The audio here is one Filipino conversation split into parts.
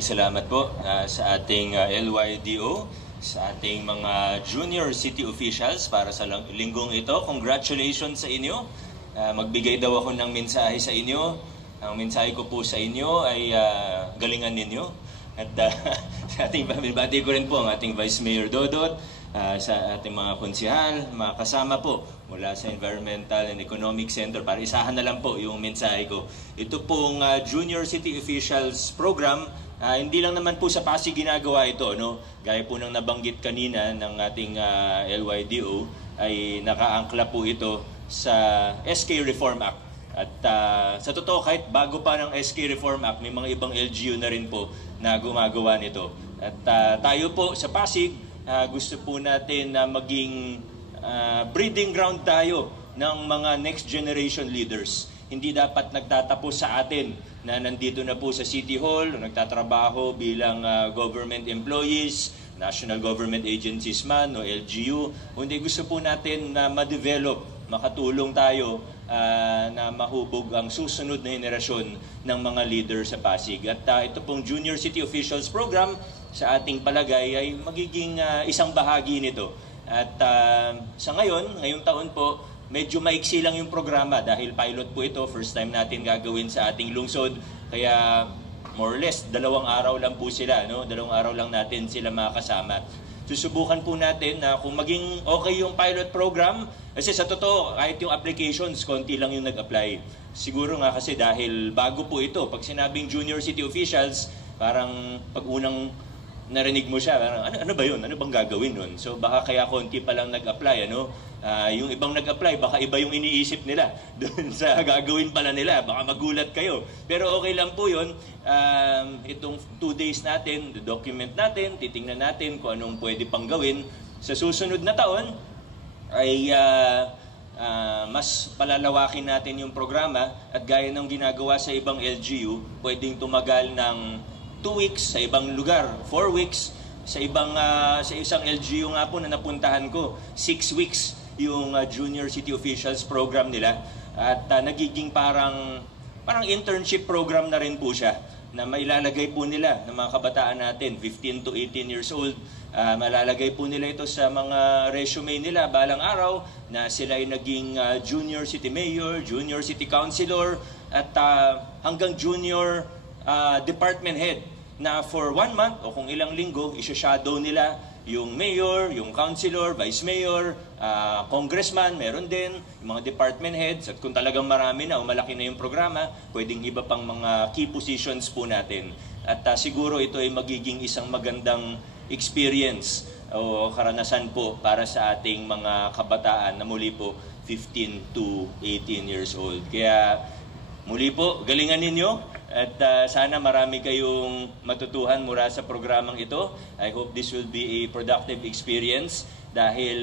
Maraming salamat po sa ating LYDO, sa ating mga junior city officials para sa linggong ito. Congratulations sa inyo. Magbigay daw ako ng mensahe sa inyo. Ang mensahe ko po sa inyo ay galingan ninyo. At sa ating pamilbati ko rin po ang ating Vice Mayor Dodot, sa ating mga konsihal, mga kasama po mula sa Environmental and Economic Center, para isahan na lang po yung mensahe ko. Ito pong Junior City Officials Program, hindi lang naman po sa Pasig ginagawa ito, no? Gaya po ng nabanggit kanina ng ating LYDO, ay nakaangkla po ito sa SK Reform Act. At sa totoo, kahit bago pa ng SK Reform Act, may mga ibang LGU na rin po na gumagawa nito. At tayo po sa Pasig, gusto po natin na maging breeding ground tayo ng mga next generation leaders. Hindi dapat nagtatapos sa atin na nandito na po sa City Hall, nagtatrabaho bilang government employees, national government agencies man o LGU. Kundi gusto po natin na ma-develop, makatulong tayo na mahubog ang susunod na henerasyon ng mga leader sa Pasig. At ito pong Junior City Officials Program, sa ating palagay ay magiging isang bahagi nito. At sa ngayong taon po, medyo maiksi lang yung programa dahil pilot po ito. First time natin gagawin sa ating lungsod. Kaya more or less, 2 araw lang po sila. No? 2 araw lang natin sila makasama. Susubukan po natin na kung maging okay yung pilot program, kasi sa totoo, kahit yung applications, konti lang yung nag-apply. Siguro nga kasi dahil bago po ito, pag sinabing junior city officials, parang pag unang narinig mo siya, parang, ano ba yun? Ano bang gagawin nun? So baka kaya konti pa lang nag-apply, ano? Yung ibang nag-apply, baka iba yung iniisip nila doon sa gagawin pala nila. Baka magulat kayo. Pero okay lang po yun. Itong 2 days natin, document natin, titingnan natin kung anong pwede pang gawin. Sa susunod na taon, ay mas palalawakin natin yung programa at gaya ng ginagawa sa ibang LGU, pwedeng tumagal ng 2 weeks sa ibang lugar, 4 weeks sa isang LGU nga po na napuntahan ko, 6 weeks yung Junior City Officials Program nila. At nagiging parang internship program na rin po siya na mailalagay po nila ng mga kabataan natin, 15 to 18 years old. Malalagay po nila ito sa mga resume nila balang araw na sila ay naging Junior City Mayor, Junior City Councilor, at hanggang Junior Department Head na for 1 month o kung ilang linggo, isa-shadow nila yung mayor, yung councilor, vice mayor, congressman, meron din, yung mga department heads. At kung talagang marami na o malaki na yung programa, pwedeng iba pang mga key positions po natin. At siguro ito ay magiging isang magandang experience o karanasan po para sa ating mga kabataan na muli po 15 to 18 years old. Kaya muli po, galingan ninyo. At sana marami kayong matutuhan mula sa programang ito. I hope this will be a productive experience dahil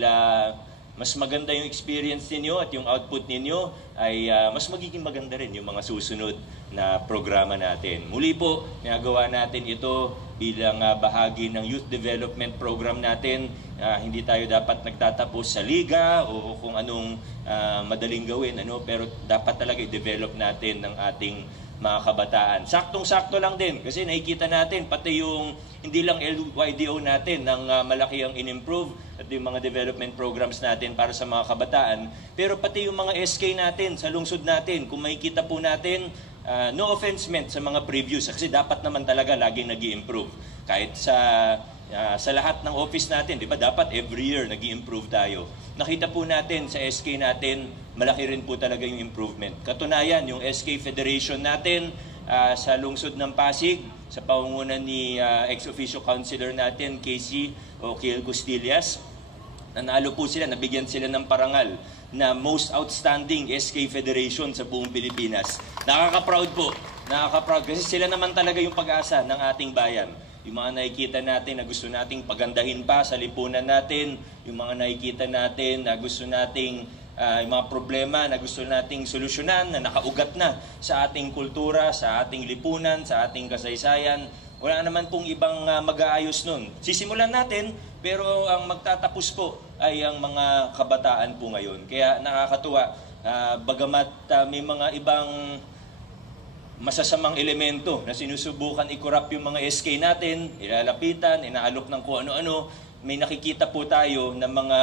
mas maganda yung experience ninyo at yung output ninyo ay mas magiging maganda rin yung mga susunod na programa natin. Muli po, nagawa natin ito bilang bahagi ng youth development program natin. Hindi tayo dapat nagtatapos sa liga o kung anong madaling gawin, pero dapat talaga i-develop natin ng ating mga kabataan. Saktong-sakto lang din kasi nakikita natin pati yung hindi lang LYDO natin ng malaki ang in-improve at yung mga development programs natin para sa mga kabataan, pero pati yung mga SK natin sa lungsod natin, kung makikita po natin, no offense meant sa mga previews kasi dapat naman talaga laging nag-i-improve. Kahit sa lahat ng office natin, di ba, dapat every year nag-i-improve tayo. Nakita po natin sa SK natin, malaki rin po talaga yung improvement. Katunayan, yung SK Federation natin sa lungsod ng Pasig, sa pangungunan ni ex-officio councilor natin, Casey o Kiel Costillas, nanalo po sila, nabigyan sila ng parangal na most outstanding SK Federation sa buong Pilipinas. Nakaka-proud po. Nakaka-proud kasi sila naman talaga yung pag-asa ng ating bayan. Yung mga nakikita natin na gusto nating pagandahin pa sa lipunan natin, yung mga nakikita natin na gusto nating yung mga problema na gusto nating solusyonan na nakaugat na sa ating kultura, sa ating lipunan, sa ating kasaysayan. Wala naman pong ibang mag-aayos nun. Sisimulan natin, pero ang magtatapos po ay ang mga kabataan po ngayon. Kaya nakakatuwa, bagamat may mga ibang masasamang elemento na sinusubukan i-corrupt yung mga SK natin, ilalapitan, inaalok ng kung ano-ano. May nakikita po tayo ng mga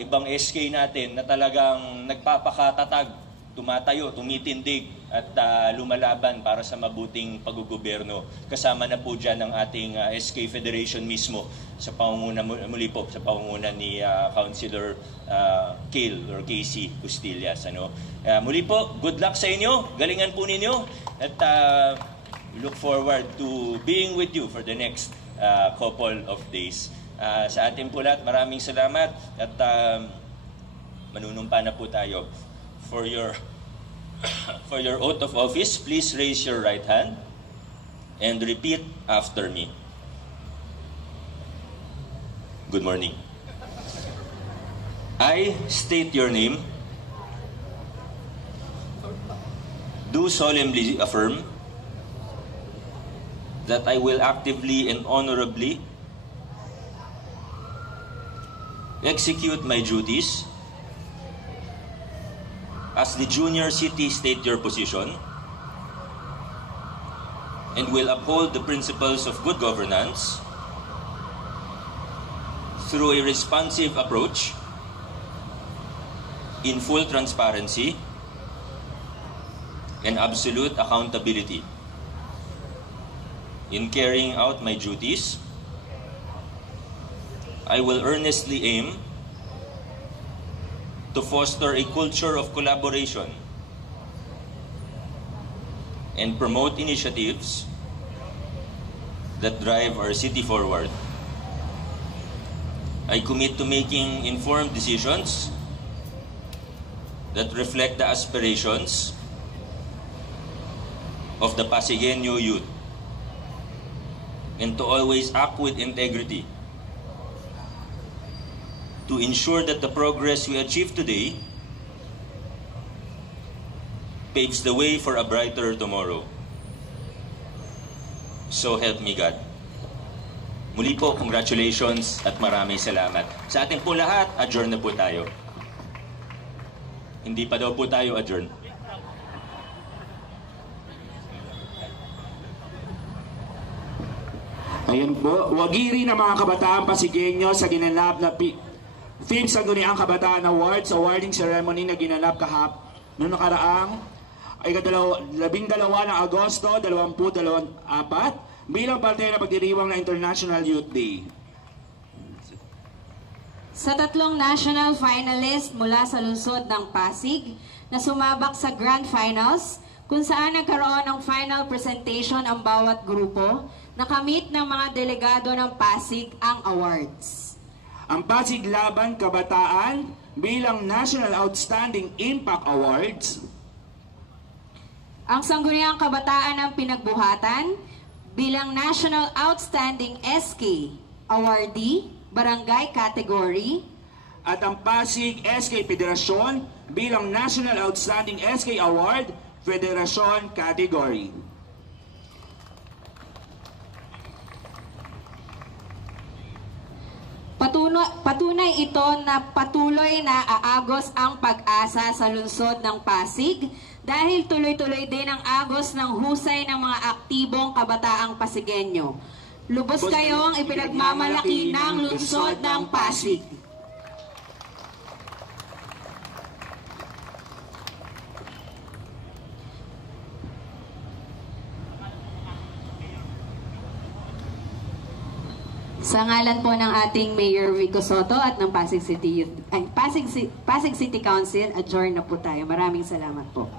ibang SK natin na talagang nagpapakatatag, tumatayo, tumitindig at lumalaban para sa mabuting paggugobyerno. Kasama na po dyan ang ating SK Federation mismo sa pangunguna muli po sa pangunguna ni Councilor Kale or Casey Bustillas. Muli po, good luck sa inyo, galingan po ninyo at look forward to being with you for the next couple of days. Sa atin po lahat, maraming salamat at manunumpa na po tayo. For your oath of office, please raise your right hand and repeat after me. Good morning. I state your name, do solemnly affirm that I will actively and honorably execute my duties as the junior city state your position and will uphold the principles of good governance through a responsive approach in full transparency and absolute accountability. In carrying out my duties, I will earnestly aim to foster a culture of collaboration and promote initiatives that drive our city forward. I commit to making informed decisions that reflect the aspirations of the Pasigueño youth and to always act with integrity to ensure that the progress we achieve today paves the way for a brighter tomorrow. So help me God. Muli po, congratulations at maraming salamat. Sa ating po lahat, adjourn na po tayo. Hindi pa daw po tayo adjourn. Ayun po, wagiri ng mga kabataan Pasigueño sa ginanap na 5th Sangguniang Kabataan Awards awarding ceremony na ginanap noong nakaraang ay 12 ng Agosto 2024 bilang parte ng pagdiriwang ng International Youth Day. Sa tatlong national finalist mula sa lungsod ng Pasig na sumabak sa Grand Finals kung saan nagkaroon ng final presentation ang bawat grupo, nakamit ng mga delegado ng Pasig ang awards. Ang Pasig Laban Kabataan bilang National Outstanding Impact Awards. Ang Sangguniang Kabataan ng Pinagbuhatan bilang National Outstanding SK Awardee, Barangay Category. At ang Pasig SK Federasyon bilang National Outstanding SK Award, Federasyon Category. Patunay ito na patuloy na aagos ang pag-asa sa lungsod ng Pasig dahil tuloy-tuloy din ang agos ng husay ng mga aktibong kabataang Pasigueño. Lubos kayong ipinagmamalaki ng lungsod ng Pasig. Sa ngalan po ng ating Mayor Vico Soto at ng Pasig City Council, adjourn na po tayo. Maraming salamat po.